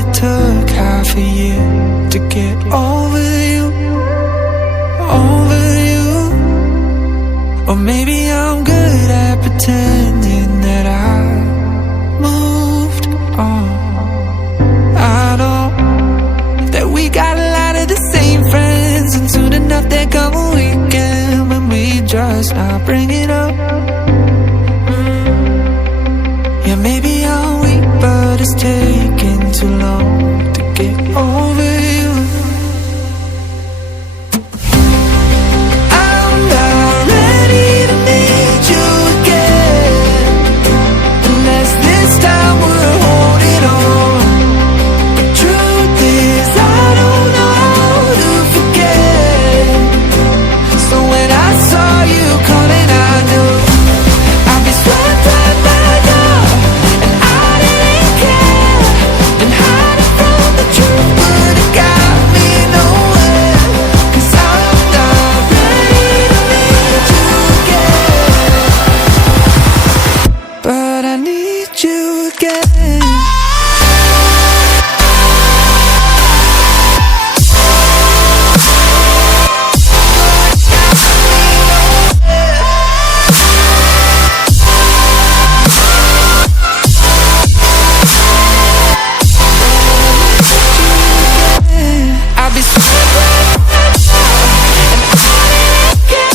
it took half a year to get over you, over you. Or maybe I'm good at pretending that I moved on. I know that we got a lot of the same friends, and soon enough there come a weekend when we just not bring it up. Yeah, maybe I'm weak, but it's taking too long to get over you. I'm not ready to need you again, unless this time we're holding on. The truth is I don't know how to forget. So when I saw you coming, I knew I'd be swept right back up, and I didn't care. Been hiding from the truth, but it got me nowhere. 'Cause I'm not ready to need you again, but I need you again. I'll be swept right back up, and I didn't care.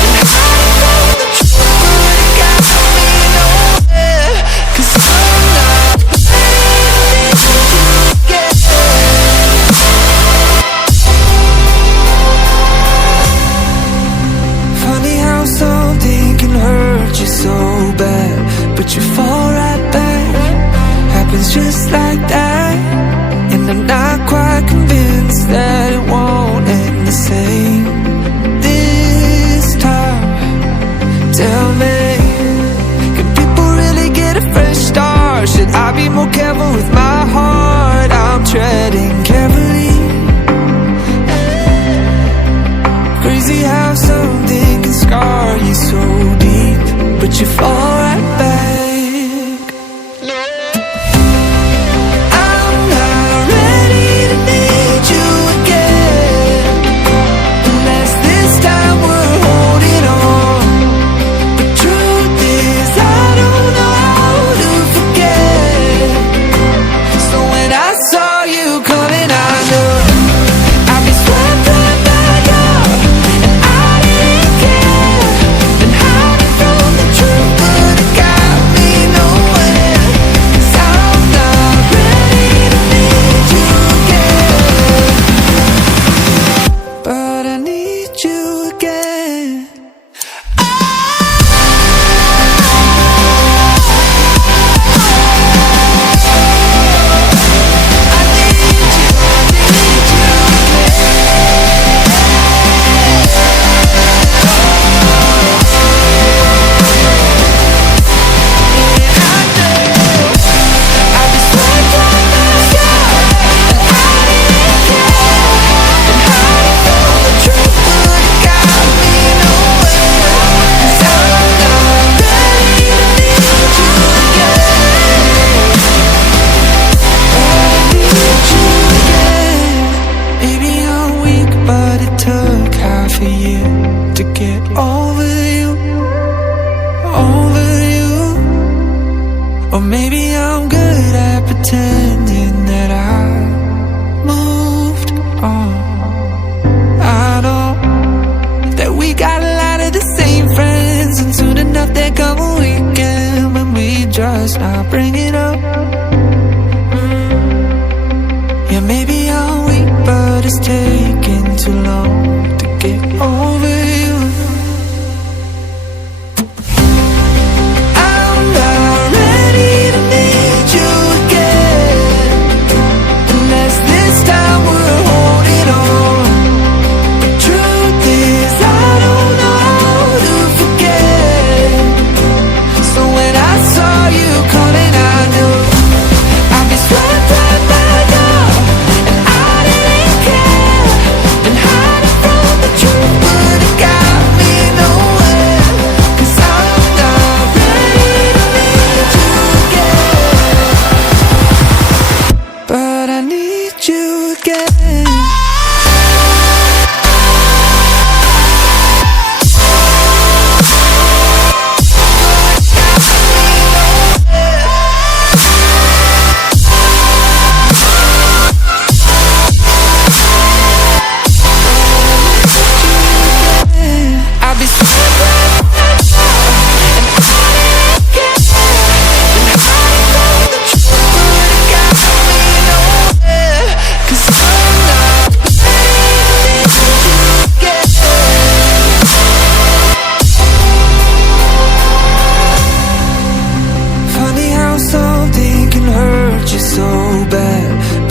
Been hiding from the truth, but it got me nowhere. 'Cause I'm not ready to need you again. Funny how something can hurt you so bad, but you fall right back. Happens just like that. And I'm not quite convinced that it won't end the same this time. Tell me, can people really get a fresh start? Should I be more careful with my heart? I'm treading carefully. Crazy how something can scar you so deep, but you fall right back. I'm not ready to need you again, unless this time we're holding on. The truth is I don't know how to forget. So when I saw you coming, I knew I'd be swept right back up, and I didn't care. Been hiding from the truth, but it got me nowhere. 'Cause I'm not ready to need you again, but I need you again. Maybe I'm weak, but it took half a year to get over you, over you. Or maybe I'm good at pretending that I moved on. I know that we got a lot of the same friends, and soon enough there come a weekend when we just not bring it up. Yeah, maybe I'm weak, but it's taking too long to get over you. I'm not ready to need you again, unless this time we're holding on. The truth is I don't know how to forget. So when I saw you coming, I knew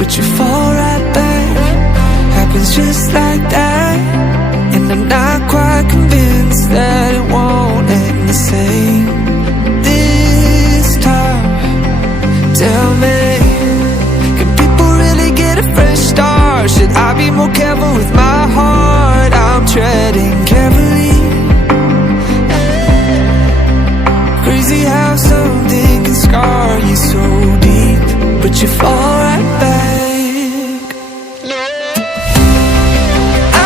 but you fall right back. Happens just like that. And I'm not quite convinced that it won't end the same this time. Tell me, can people really get a fresh start? Should I be more careful with my heart? I'm treading carefully. Crazy how something can scar you so deep, but you fall right back.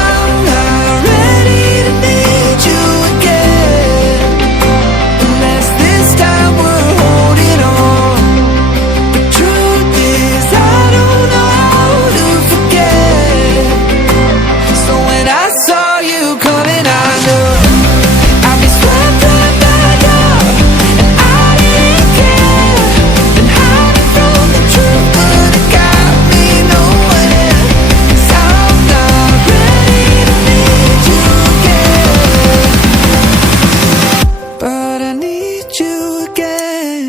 I'm not ready to need you again, unless this time we're holding on. The truth is I don't know how to forget. So when I saw you coming, I knew I'd be swept right back up, and I didn't care. And hiding from the truth would have got me nowhere. 'Cause I'm not ready to need you again, but I need you again.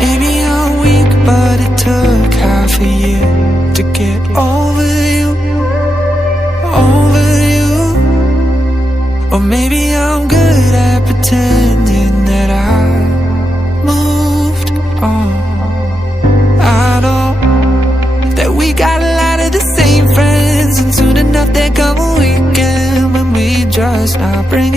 Maybe I'm weak, but it took half a year to get over you, over you. Or maybe I'm good at pretending that I moved on. I know that we got a lot of the same friends, and soon enough there come a weekend when we just not bring